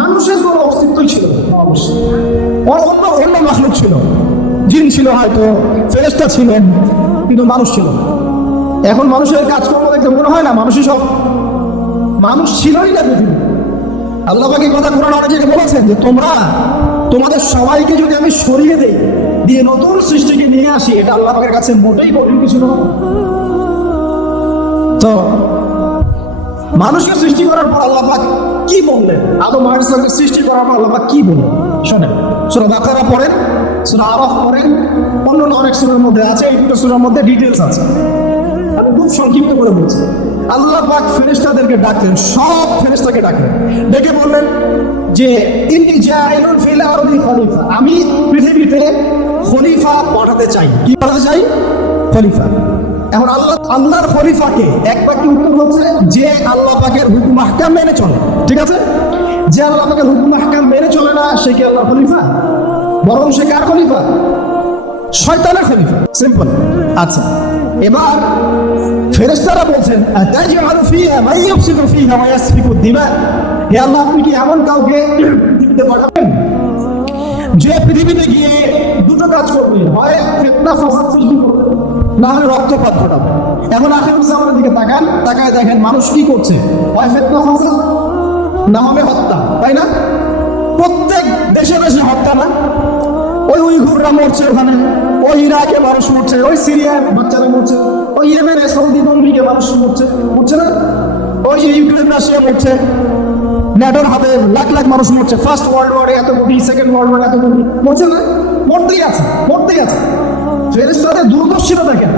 মানুষের কোনো অস্তিত্বই ছিল। না। অন্য অন্য মাখলুক ছিল। জিন ছিল হয়তো ফেরেস্তা ছিলেন, কিন্তু মানুষ ছিল। এখন মানুষের কাজকর্ম দেখতে মনে হয় না, মানুষই সব। মানুষ ছিলই না পৃথিবী আল্লাহ পাকে কথা কোরআন অনেক বলেছেন যে, তোমরা তোমাদের সবাইকে যদি আমি সরিয়ে দেই, দিয়ে নতুন সৃষ্টিকে নিয়ে আসি, এটা আল্লাহ পাকের কাছে মোটেই কঠিন কিছু নয় তো মানুষকে সৃষ্টি করার পর আল্লাহ বললেন? আদম আলাইহিসসালামকে সৃষ্টি করার আল্লাহ কি বললেন? শোনেন, সূরা বাকারা পড়েন, সূরা আরাফ পড়েন, অন্য অনেক সূরার মধ্যে আছে, এই দুটো সূরার মধ্যে ডিটেইলস আছে। আমি খুব সংক্ষিপ্ত করে বলছি। আল্লাহ পাক ফেরেশতাদেরকে ডাকলেন, সব ফেরেশতাকে ডাকলেন। ডেকে বললেন যে, ইন্নি জাইলুন ফিল আরদি খলিফা। আমি পৃথিবীতে খলিফা পাঠাতে চাই। কি পাঠাতে চাই? খলিফা। এখন আল্লাহ আল্লাহর খলিফাকে এক বাক্যে উত্তর হচ্ছে যে আল্লাহ পাকের হুকুম আহকাম মেনে চলে। ঠিক আছে? যে আল্লাহ পাকের হুকুম আহকাম মেনে চলে না, সে কি আল্লাহর খলিফা? বরং সে কার খলিফা? শয়তানের খলিফা। সিম্পল আচ্ছা এবার ফেরেশতারা বলছেন হে আল্লাহ, আপনি কি এমন কাউকে পাঠাবেন যে পৃথিবীতে গিয়ে দুটো কাজ করবে? হয় ফিতনা ফাসাদ সৃষ্টি করবে। না হলে রক্তপাত ঘটাবে। এখন আখিরুল জামানের দিকে তাকান, তাকায় দেখেন মানুষ কি করছে। না হলে হত্যা, তাই না? প্রত্যেক দেশে দেশে হত্যা না? ওই ওই উইঘুররা মরছে ওখানে, ওই ইরাকে মানুষ মরছে, ওই সিরিয়ায় বাচ্চারা মরছে, ওই ইয়েমেনে সৌদি বম্বিকে মানুষ মরছে মরছে না? ওই যে ইউক্রেন, রাশিয়া মরছে। ন্যাটোর হাতে লাখ লাখ মানুষ মরছে। ফার্স্ট ওয়ার্ল্ড ওয়ারে এত কোটি সেকেন্ড ওয়ার্ল্ড ওয়ারে এত কোটি। মরছে না? মরতেই আছে মরতেই আছে। ফেরেশতাদের দূরদর্শিতা দেখেন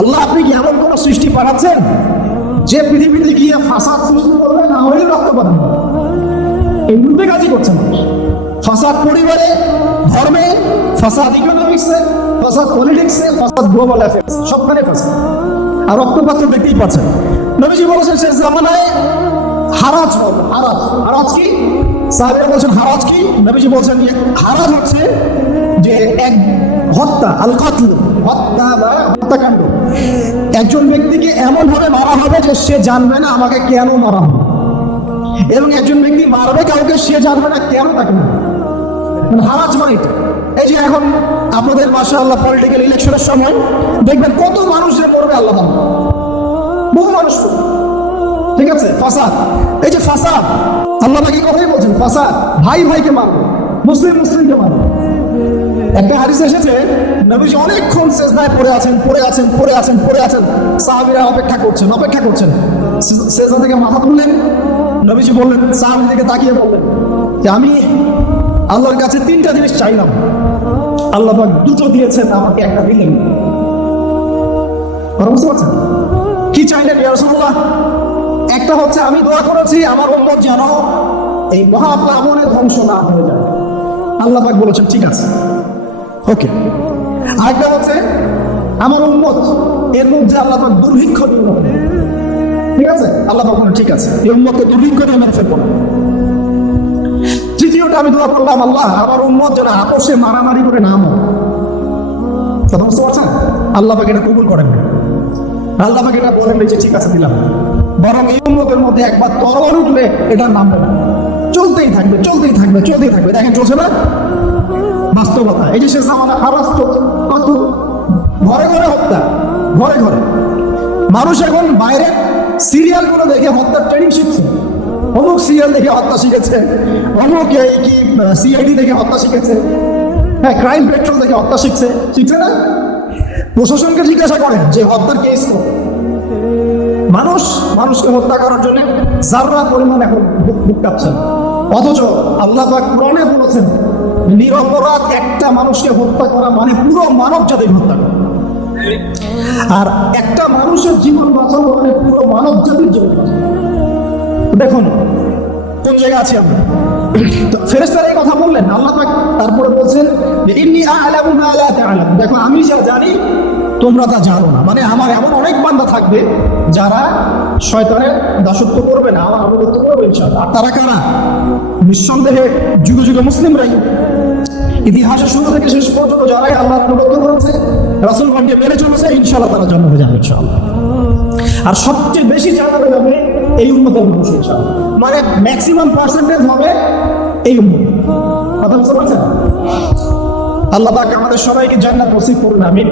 আল্লাহ, আপনি কি এমন কোন সৃষ্টি পাঠাচ্ছেন যে পৃথিবীতে গিয়ে ফাসাদ সৃষ্টি করবে? না হলে রক্তপাত হবে এই দুটো কাজই করছে মানুষ ফাসাদ পরিবারে, ধর্মে, ফাসাদ ইকোনমিক্সে ফাসাদ পলিটিক্সে ফাসাদ গ্লোবাল অ্যাফেয়ার্স সবখানে ফাসাদ। আর রক্তপাত দেখতেই পাচ্ছেন। নবীজি বলেছেন, শেষ জামানায় হারাজ হবে। হারাজ। হারাজ কি? সাহেবেরা বলছেন, হারাজ কি? নবীজি বলছেন যে, হারাজ হচ্ছে যে এক হত্যা আল কাতল হত্যা বা হত্যাকাণ্ড। একজন ব্যক্তিকে এমন ভাবে মারা হবে যে সে জানবে না আমাকে কেন মারা হবে। এবং একজন ব্যক্তি মারবে কাউকে, সে জানবে না কেন তাকে মানে হারাজ মানে এটা। এই যে এখন আপনাদের মাসা আল্লাহ পলিটিক্যাল ইলেকশনের সময় দেখবেন কত মানুষের মরবে আল্লাহ বহু মানুষ। ঠিক আছে? ফাসাদ। এই যে ফাসাদ, আল্লাহ নাকি কথাই বলছেন, ফাসাদ, ভাই ভাইকে মারবে মুসলিম মুসলিমকে মারবে একটা হাদিস এসেছে, নবীজি অনেকক্ষণ সেজদায় পড়ে আছেন পড়ে আছেন পড়ে আছেন পড়ে আছেন। সাহাবীরা অপেক্ষা করছেন অপেক্ষা করছেন। সেজদা থেকে মাথা তুললেন। নবীজি বললেন সাহাবী দিকে তাকিয়ে বললেন যে, আমি আল্লাহর কাছে তিনটা জিনিস চাইলাম। আল্লাহ দুটো দিয়েছেন, আমাকে একটা দিলেন। বুঝতে পারছেন? কি চাইলেন ইয়া রাসূলুল্লাহ? একটা হচ্ছে আমি দোয়া করেছি, আমার উম্মত যেন এই মহাপ্লাবনে ধ্বংস না হয়ে যায়। আল্লাহ পাক বলেছেন, ঠিক আছে। ওকে আরেকটা হচ্ছে, আমার উন্মত এর মধ্যে আল্লাহ পাক দুর্ভিক্ষ ঠিক আছে? আল্লাহ পাক বলেন, ঠিক আছে। এই উম্মতকে দুর্ভিক্ষ নিয়ে মেরে ফেলব। তৃতীয়টা আমি দোয়া করলাম, আল্লাহ, আমার উন্মত যেন আপোষে মারামারি করে নাম। কথা বুঝতে পারছেন? আল্লাহ পাক এটা কবুল করেন আল্লাহ পাক এটা বলেন যে, ঠিক আছে, দিলাম। বরং এই উম্মতের মধ্যে একবার তরবার উঠলে এটা নামবে না চলতেই থাকবে চলতেই থাকবে চলতেই থাকবে। দেখেন, চলছে না? বাস্তবতা। এই যে শেষ খারাপ চলছে কত ঘরে ঘরে হত্যা, ঘরে ঘরে। মানুষ এখন বাইরে সিরিয়ালগুলো দেখে হত্যার ট্রেনিং শিখছে। অমুক সিরিয়াল দেখে হত্যা শিখেছে, অমুক এই কি সিআইডি দেখে হত্যা শিখেছে হ্যাঁ ক্রাইম পেট্রোল দেখে হত্যা শিখছে। শিখছে না? প্রশাসনকে জিজ্ঞাসা করেন যে, হত্যার কেস মানুষকে হত্যা করার জন্য যাররা পরিমাণ এখন অথচ আল্লাহ কোরআনে বলেছেন নিরপরাধ একটা মানুষকে হত্যা করা মানে পুরো মানব জাতির হত্যা করা। আর একটা মানুষের জীবন বাঁচানো মানে পুরো মানব জাতির জীবন দেখুন, কোন জায়গায় আছি আমরা? তো ফেরেশতারা এই কথা বললেন, আল্লাহ পাক তারপরে বলছেন, ইন্নী আ'লামু মা লা দেখো, আমি যা জানি, তোমরা তা জানো না। মানে আমার এমন অনেক বান্দা থাকবে যারা শয়তানের দাসত্ব করবে না, আমার আনুগত্য করবে ইনশাআল্লাহ। আর তারা কারা? নিঃসন্দেহে যুগ যুগে মুসলিমরাই। ইতিহাসের শুরু থেকে শেষ পর্যন্ত যারাই আল্লাহর আনুগত্য করেছে রাসূলগণকে মেনে চলেছে, ইনশাআল্লাহ তারা জন্ম হয়ে যাবে ইনশাআল্লাহ। আর সবচেয়ে বেশি জানানো যাবে এই ইনশাআল্লাহ। মানে ম্যাক্সিমাম পার্সেন্টেজ হবে এই উন্মত কথা বুঝতে পারছেন? আল্লাহ আমাদের সবাইকে জান্নাত নসিব করুন, আমিন।